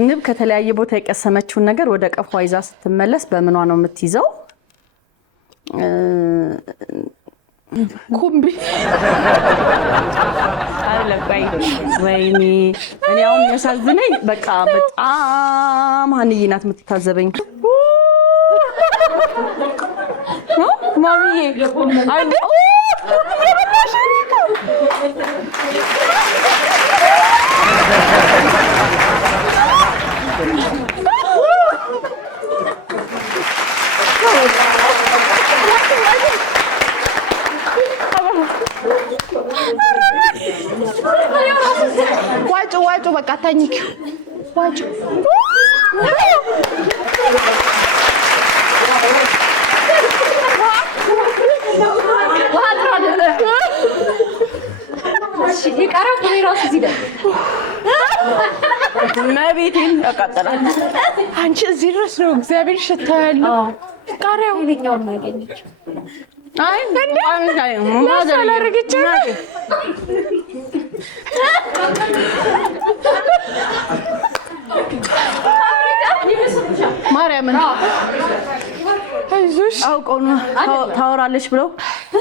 ንብ ከተለያየ ቦታ የቀሰመችውን ነገር ወደ ቀፏ ይዛ ስትመለስ በምኗ ነው የምትይዘው? ኩምቢ አይለቀይ ወይኔ እኔ አሁን የሚያሳዝነኝ በቃ በጣም ሀንዬ ናት የምትታዘበኝ። ማሚዬ አንዴ ዋጩ በቃ ታኝክ ዋጩ ይቀራው ከራስ እዚህ ጋር መቤቴን ያቃጠላል። አንቺ እዚህ ድረስ ነው እግዚአብሔር ሸታያለሁ። ቃሪያው ይሄኛው ነው ያገኘችው። አይ እንዴ ማዘር አላረገች ማርያምን አይዞሽ አውቀው ነው ታወራለች ብለው